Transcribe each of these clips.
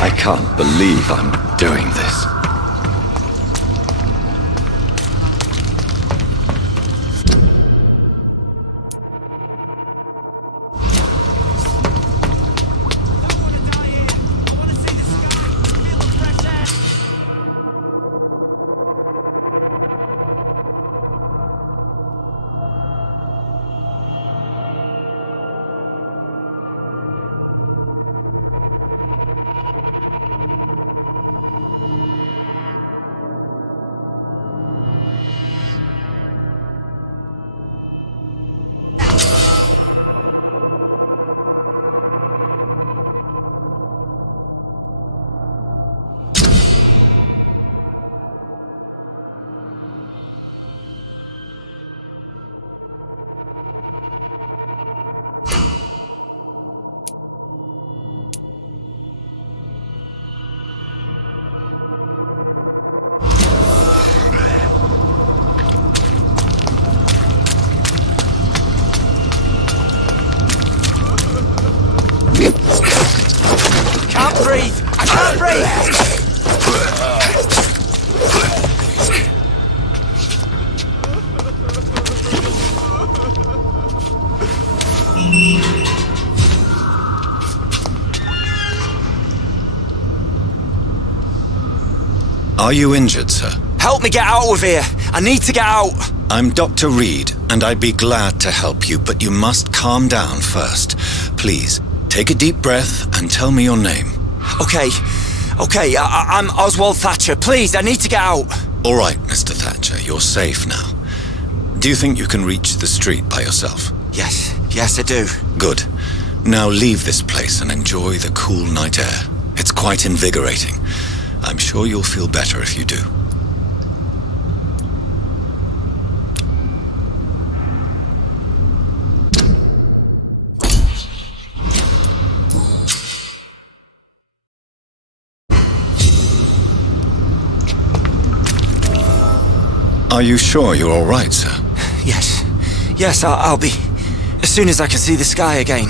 I can't believe I'm doing this. Are you injured, sir? Help me get out of here! I need to get out! I'm Dr. Reed, and I'd be glad to help you, but you must calm down first. Please, take a deep breath and tell me your name. Okay, I'm Oswald Thatcher. Please, I need to get out. All right, Mr. Thatcher, you're safe now. Do you think you can reach the street by yourself? Yes, I do. Good. Now leave this place and enjoy the cool night air. It's quite invigorating. I'm sure you'll feel better if you do. Are you sure you're all right, sir? Yes, I'll be. As soon as I can see the sky again.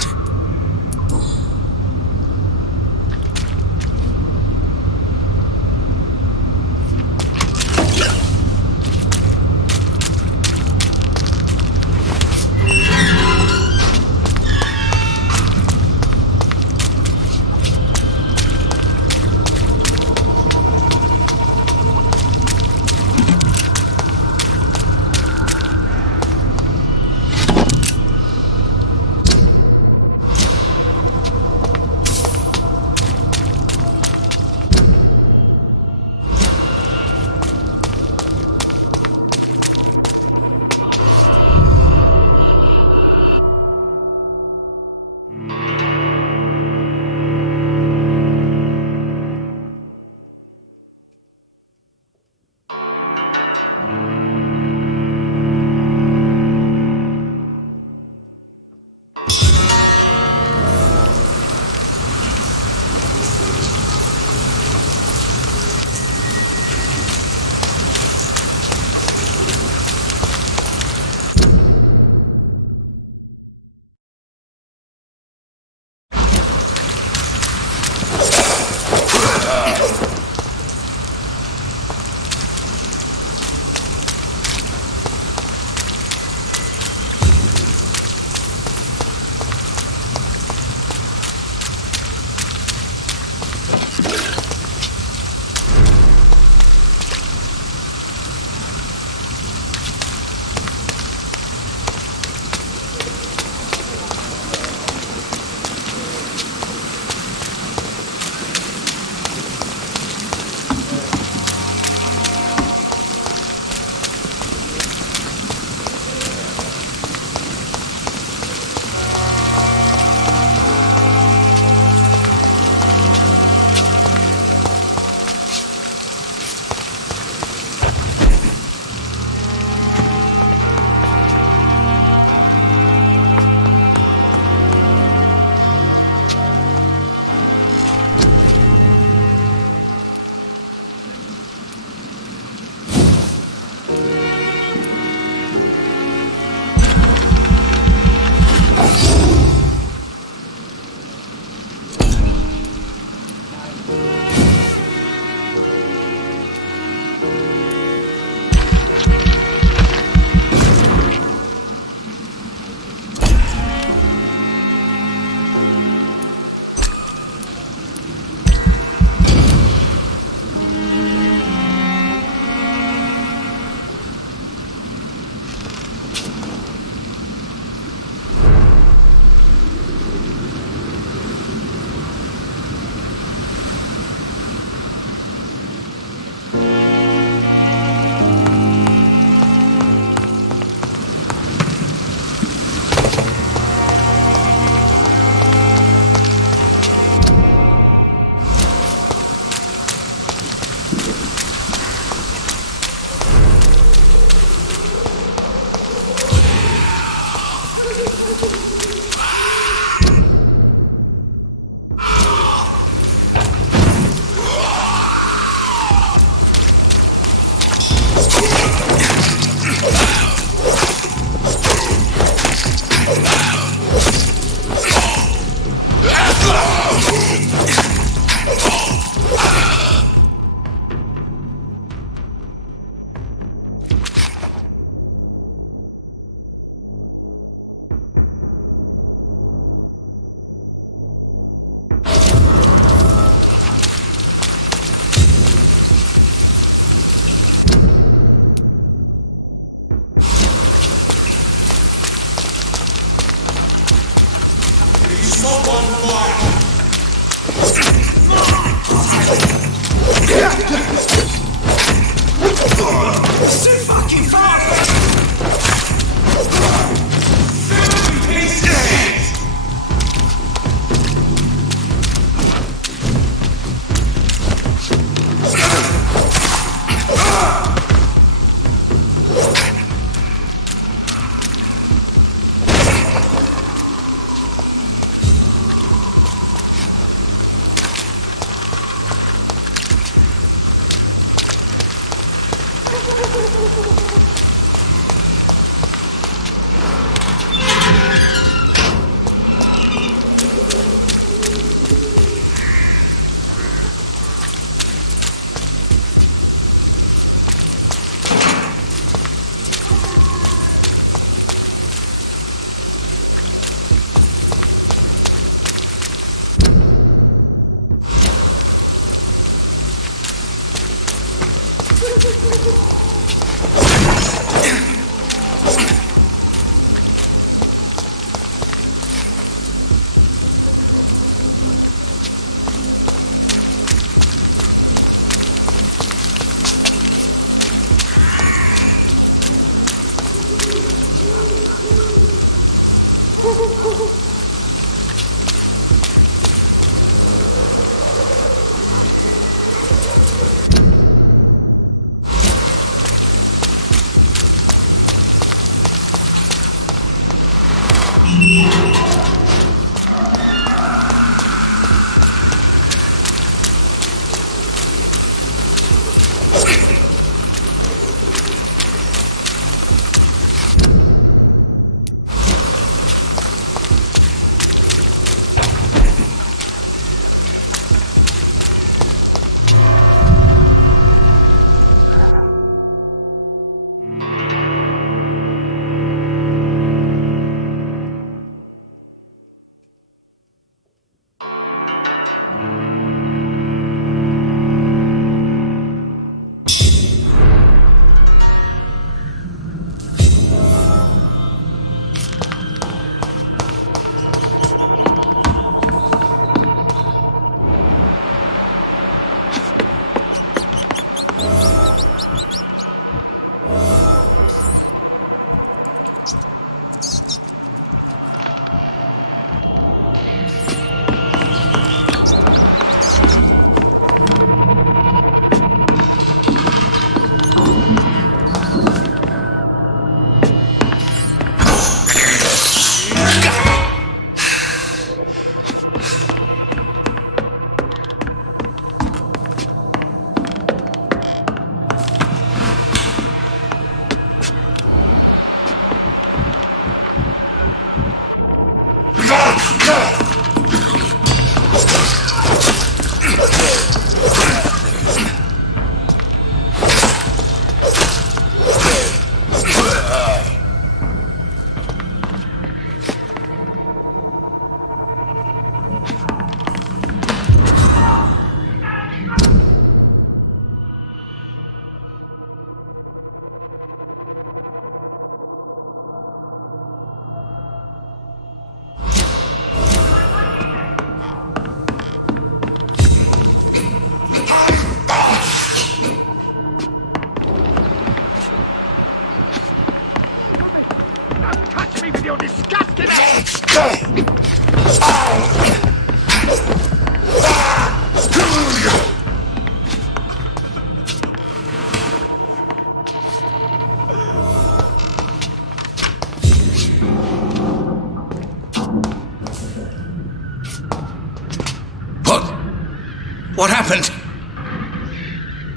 What happened?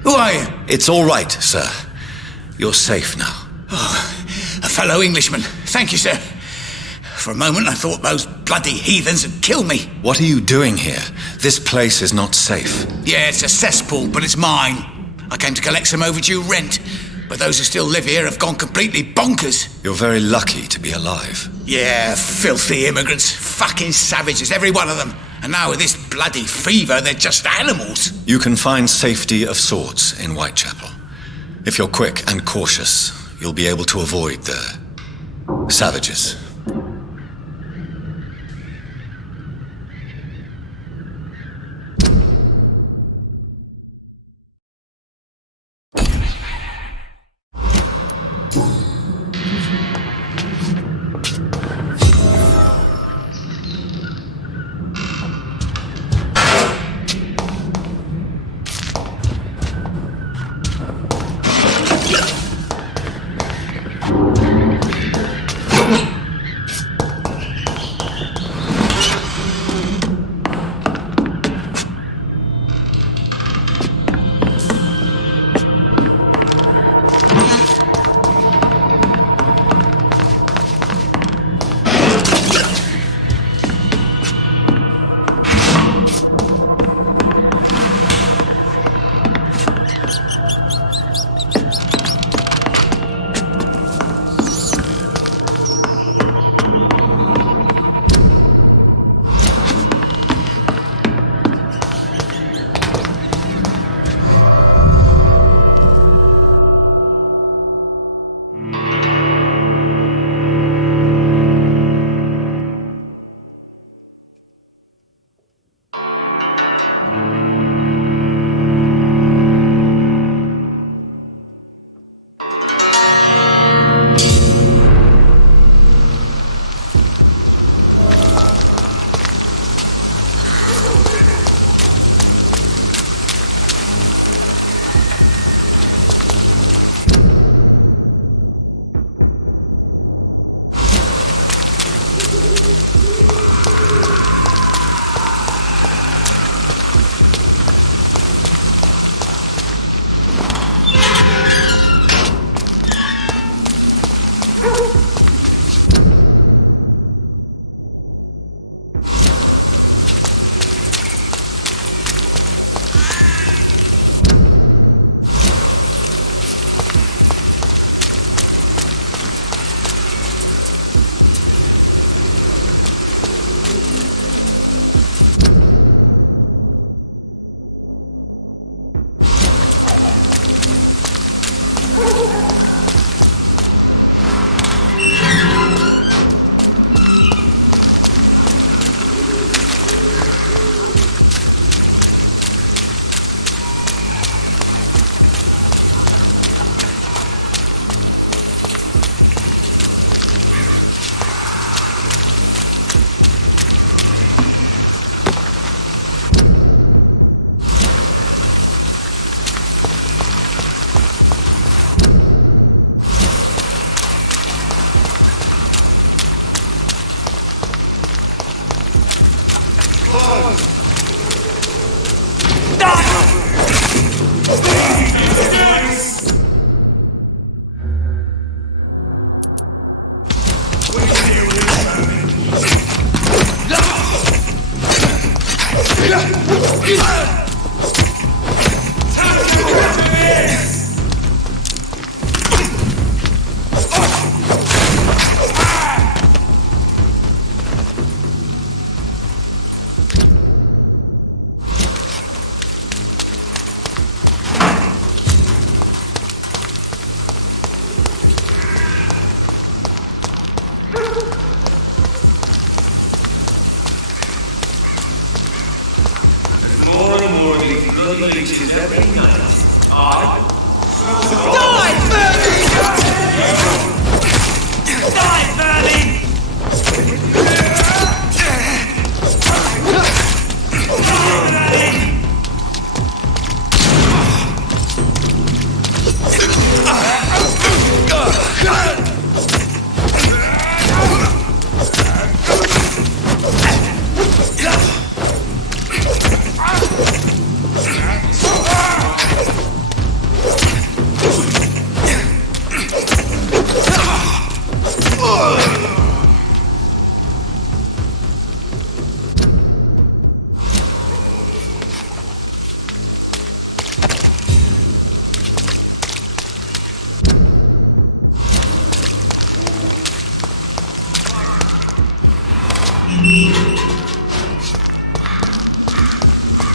Who are you? It's all right, sir. You're safe now. Oh, a fellow Englishman. Thank you, sir. For a moment, I thought those bloody heathens had killed me. What are you doing here? This place is not safe. Yeah, it's a cesspool, but it's mine. I came to collect some overdue rent, but those who still live here have gone completely bonkers. You're very lucky to be alive. Yeah, filthy immigrants. Fucking savages, every one of them. And now with this bloody fever, they're just animals. You can find safety of sorts in Whitechapel. If you're quick and cautious, you'll be able to avoid the savages.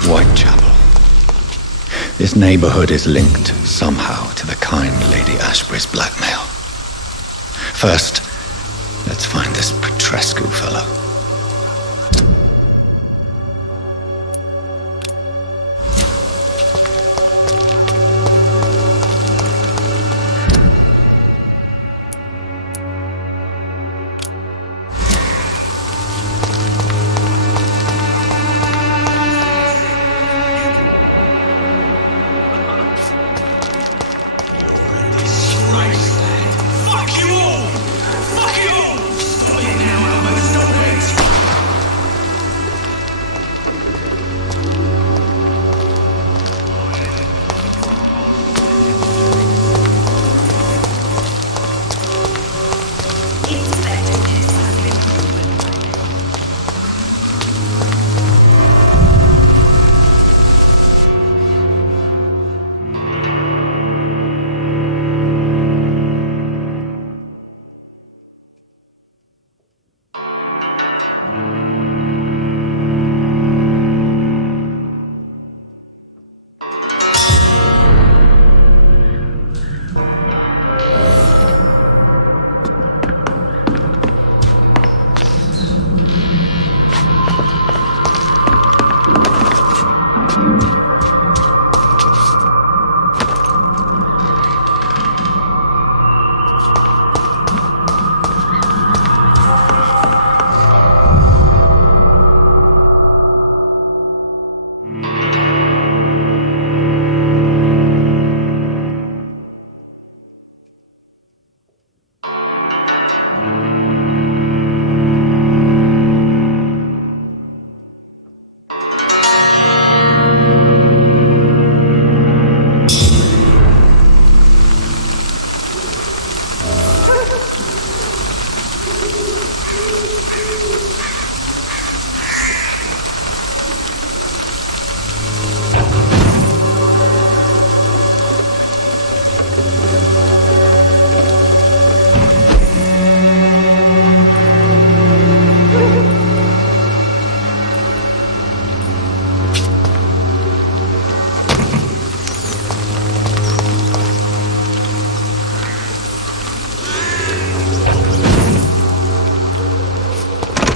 Whitechapel. This neighborhood is linked somehow to the kind Lady Ashbury's blackmail. First, let's find this Petrescu fellow.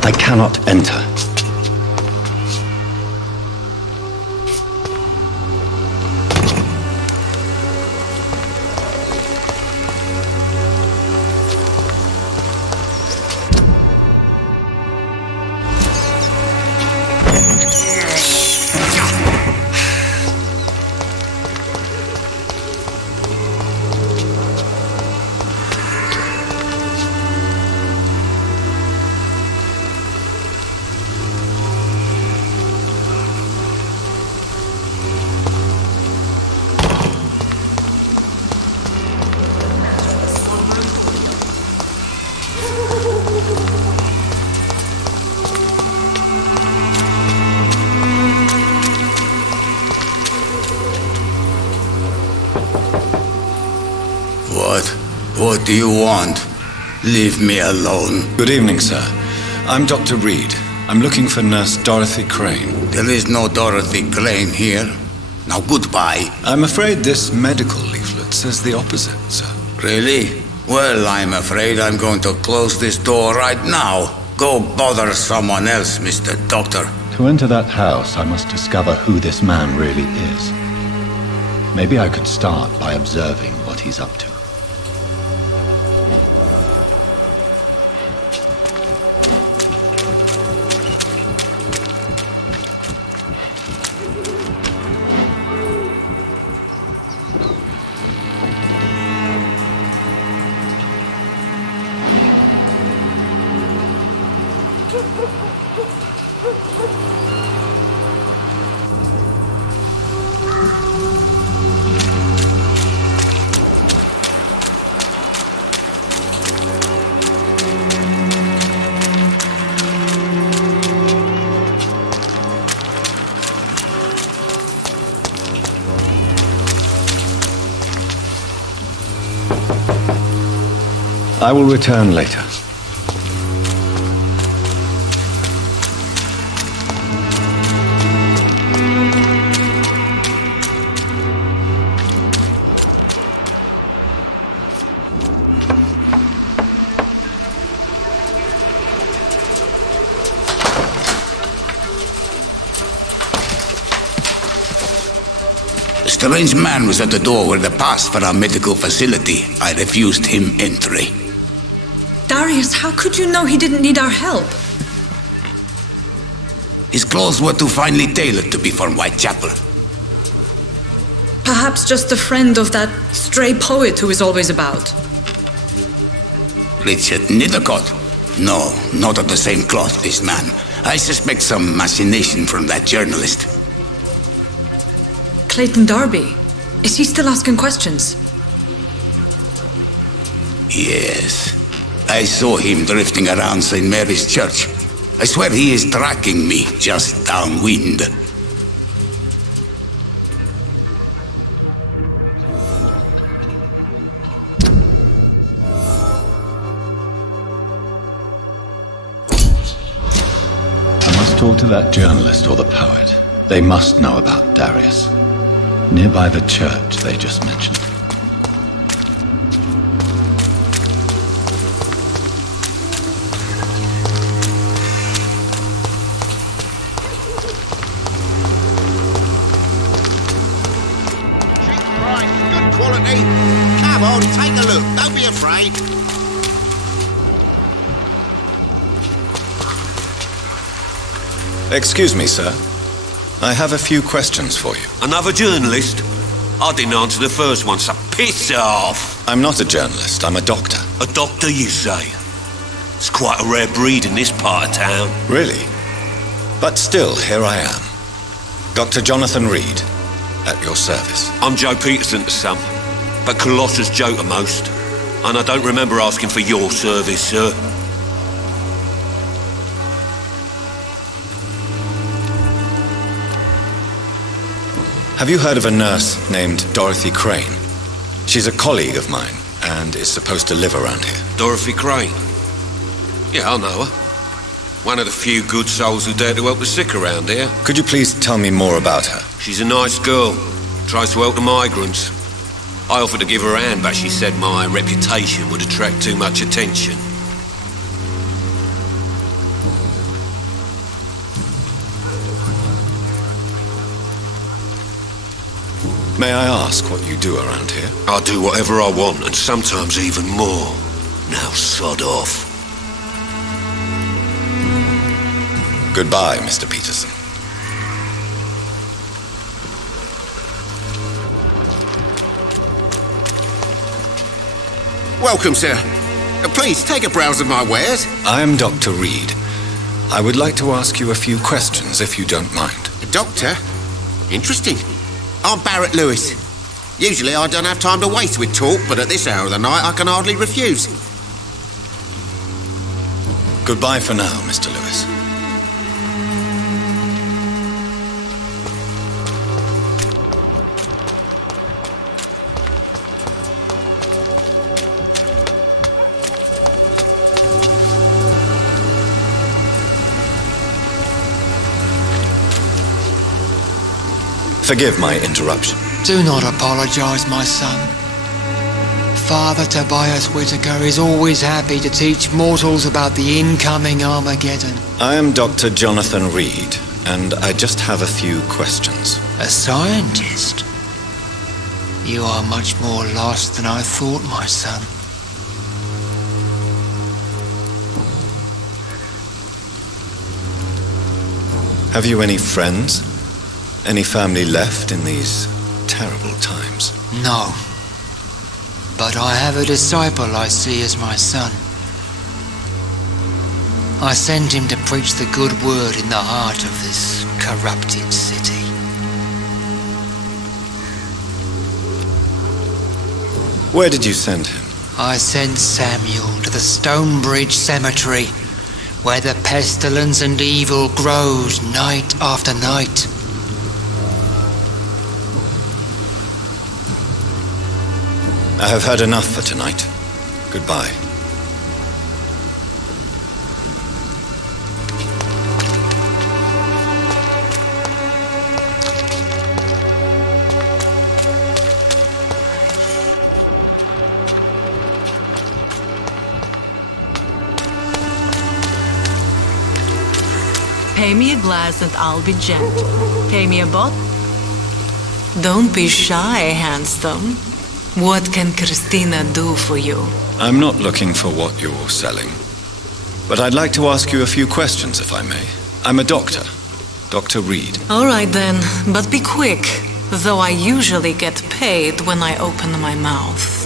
I cannot enter. What do you want? Leave me alone. Good evening, sir. I'm Dr. Reed. I'm looking for Nurse Dorothy Crane. There is no Dorothy Crane here. Now goodbye. I'm afraid this medical leaflet says the opposite, sir. Really? Well, I'm afraid I'm going to close this door right now. Go bother someone else, Mr. Doctor. To enter that house, I must discover who this man really is. Maybe I could start by observing what he's up to. I will return later. The strange man was at the door with the pass for our medical facility. I refused him entry. Darius, how could you know he didn't need our help? His clothes were too finely tailored to be from Whitechapel. Perhaps just a friend of that stray poet who is always about. Richard Nethercott? No, not of the same cloth, this man. I suspect some machination from that journalist. Clayton Darby. Is he still asking questions? Yes. I saw him drifting around St. Mary's Church. I swear he is tracking me just downwind. I must talk to that journalist or the poet. They must know about Darius. Nearby the church they just mentioned. Come on, take a look. Don't be afraid. Excuse me, sir. I have a few questions for you. Another journalist? I didn't answer the first one, so piss off! I'm not a journalist, I'm a doctor. A doctor, you say? It's quite a rare breed in this part of town. Really? But still, here I am. Dr. Jonathan Reed, at your service. I'm Joe Peterson to some, but Colossus Joe to most. And I don't remember asking for your service, sir. Have you heard of a nurse named Dorothy Crane? She's a colleague of mine, and is supposed to live around here. Dorothy Crane? Yeah, I know her. One of the few good souls who dare to help the sick around here. Could you please tell me more about her? She's a nice girl. Tries to help the migrants. I offered to give her a hand, but she said my reputation would attract too much attention. May I ask what you do around here? I do whatever I want, and sometimes even more. Now sod off. Goodbye, Mr. Peterson. Welcome, sir. Please, take a browse of my wares. I am Dr. Reed. I would like to ask you a few questions, if you don't mind. A doctor? Interesting. I'm Barrett Lewis. Usually I don't have time to waste with talk, but at this hour of the night I can hardly refuse. Goodbye for now, Mr. Lewis. Forgive my interruption. Do not apologize, my son. Father Tobias Whitaker is always happy to teach mortals about the incoming Armageddon. I am Dr. Jonathan Reed, and I just have a few questions. A scientist? You are much more lost than I thought, my son. Have you any friends? Any family left in these terrible times? No. But I have a disciple I see as my son. I sent him to preach the good word in the heart of this corrupted city. Where did you send him? I sent Samuel to the Stonebridge Cemetery, where the pestilence and evil grows night after night. I have had enough for tonight. Goodbye. Pay me a glass and I'll be gentle. Pay me a bottle. Don't be shy, handsome. What can Christina do for you? I'm not looking for what you're selling. But I'd like to ask you a few questions, if I may. I'm a doctor. Dr. Reed. All right then, but be quick. Though I usually get paid when I open my mouth.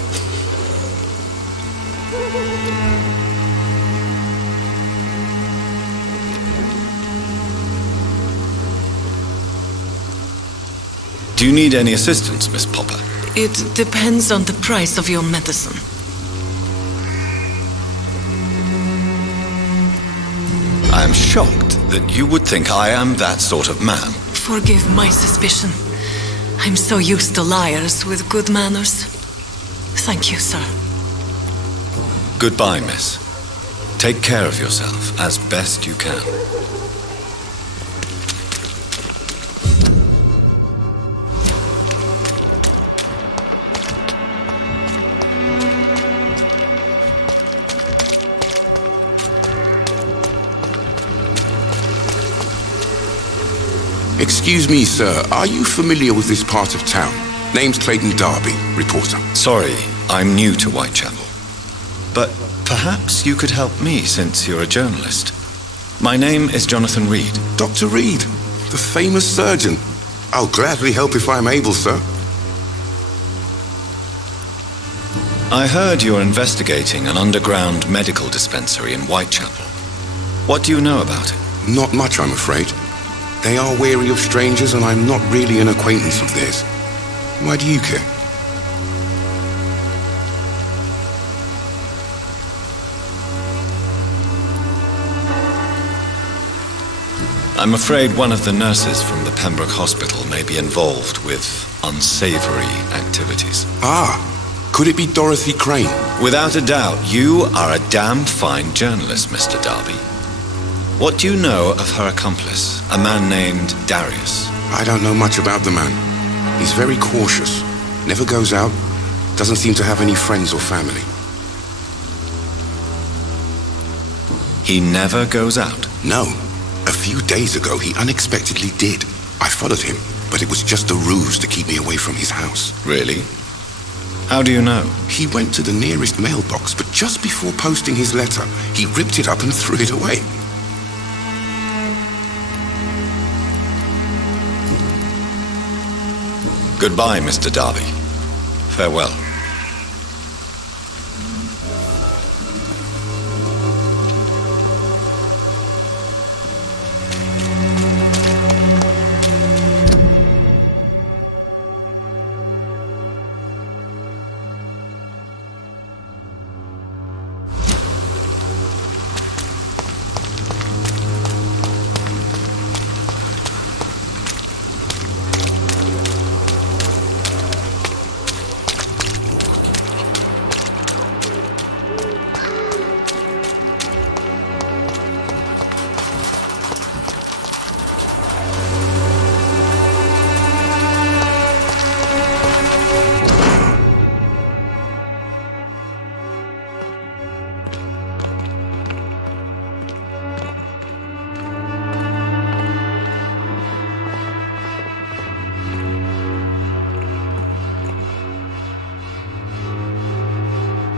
Do you need any assistance, Miss Popper? It depends on the price of your medicine. I am shocked that you would think I am that sort of man. Forgive my suspicion. I'm so used to liars with good manners. Thank you, sir. Goodbye, miss. Take care of yourself as best you can. Excuse me, sir. Are you familiar with this part of town? Name's Clayton Darby, reporter. Sorry, I'm new to Whitechapel. But perhaps you could help me since you're a journalist. My name is Jonathan Reed. Dr. Reed, the famous surgeon. I'll gladly help if I'm able, sir. I heard you're investigating an underground medical dispensary in Whitechapel. What do you know about it? Not much, I'm afraid. They are wary of strangers, and I'm not really an acquaintance of theirs. Why do you care? I'm afraid one of the nurses from the Pembroke Hospital may be involved with unsavory activities. Ah, could it be Dorothy Crane? Without a doubt, you are a damn fine journalist, Mr. Darby. What do you know of her accomplice, a man named Darius? I don't know much about the man. He's very cautious, never goes out, doesn't seem to have any friends or family. He never goes out? No. A few days ago, he unexpectedly did. I followed him, but it was just a ruse to keep me away from his house. Really? How do you know? He went to the nearest mailbox, but just before posting his letter, he ripped it up and threw it away. Goodbye, Mr. Darby. Farewell.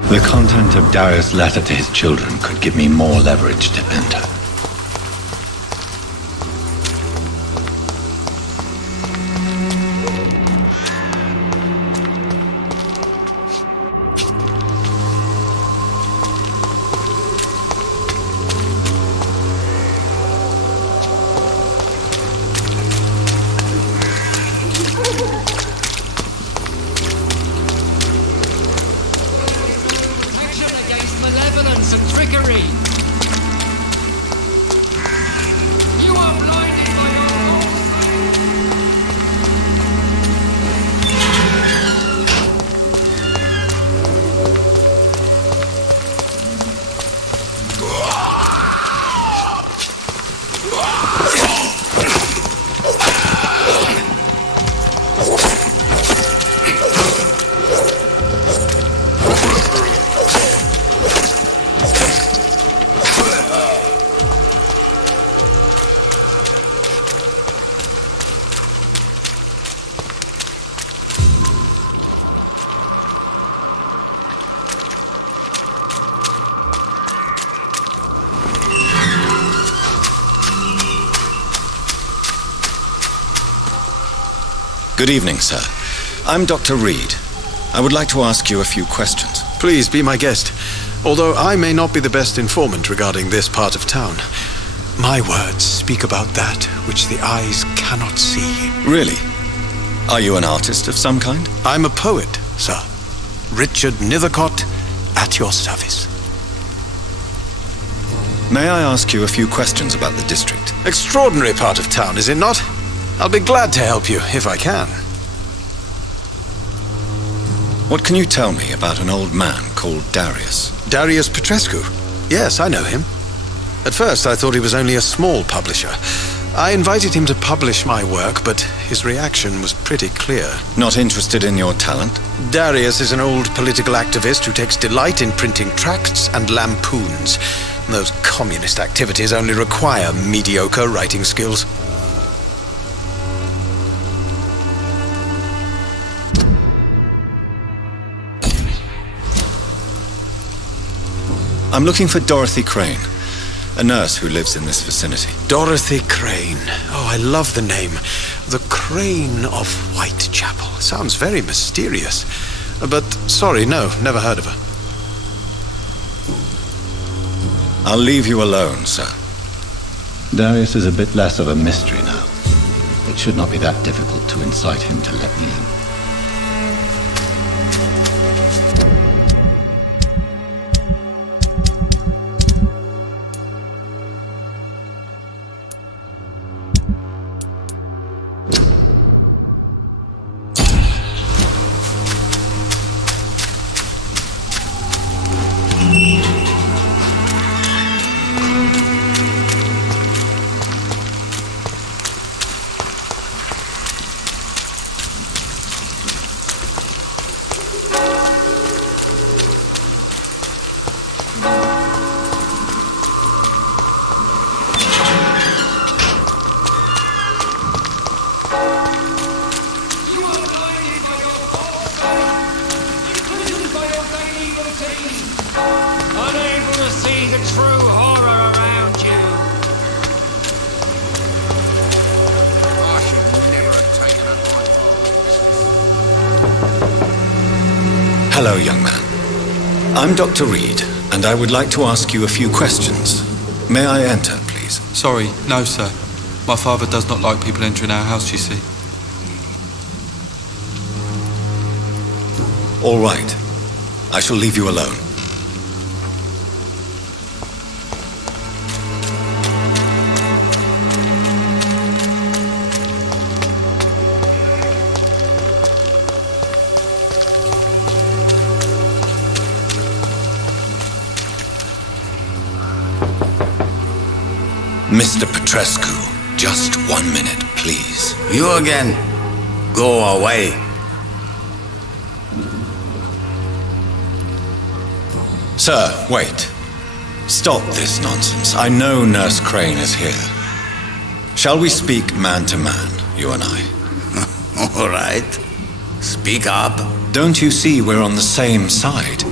The content of Darius' letter to his children could give me more leverage to enter. Good evening, sir. I'm Dr. Reed. I would like to ask you a few questions. Please be my guest, although I may not be the best informant regarding this part of town. My words speak about that which the eyes cannot see. Really? Are you an artist of some kind? I'm a poet, sir. Richard Nethercott, at your service. May I ask you a few questions about the district? Extraordinary part of town, is it not? I'll be glad to help you, if I can. What can you tell me about an old man called Darius? Darius Petrescu? Yes, I know him. At first, I thought he was only a small publisher. I invited him to publish my work, but his reaction was pretty clear. Not interested in your talent? Darius is an old political activist who takes delight in printing tracts and lampoons. Those communist activities only require mediocre writing skills. I'm looking for Dorothy Crane, a nurse who lives in this vicinity. Dorothy Crane. Oh, I love the name. The Crane of Whitechapel. Sounds very mysterious. But, sorry, no, never heard of her. I'll leave you alone, sir. Darius is a bit less of a mystery now. It should not be that difficult to incite him to let me in. Hello, young man. I'm Dr. Reed, and I would like to ask you a few questions. May I enter, please? Sorry, no, sir. My father does not like people entering our house, you see. All right. I shall leave you alone. Mr. Petrescu, just 1 minute, please. You again? Go away. Sir, wait. Stop this nonsense. I know Nurse Crane is here. Shall we speak man to man, you and I? All right. Speak up. Don't you see we're on the same side?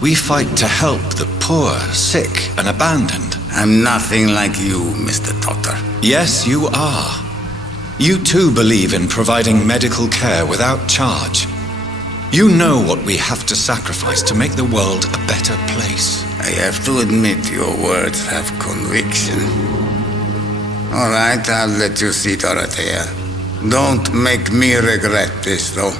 We fight to help the poor, sick, and abandoned. I'm nothing like you, Mr. Trotter. Yes, you are. You too believe in providing medical care without charge. You know what we have to sacrifice to make the world a better place. I have to admit your words have conviction. All right, I'll let you see, Dorothea. Don't make me regret this, though.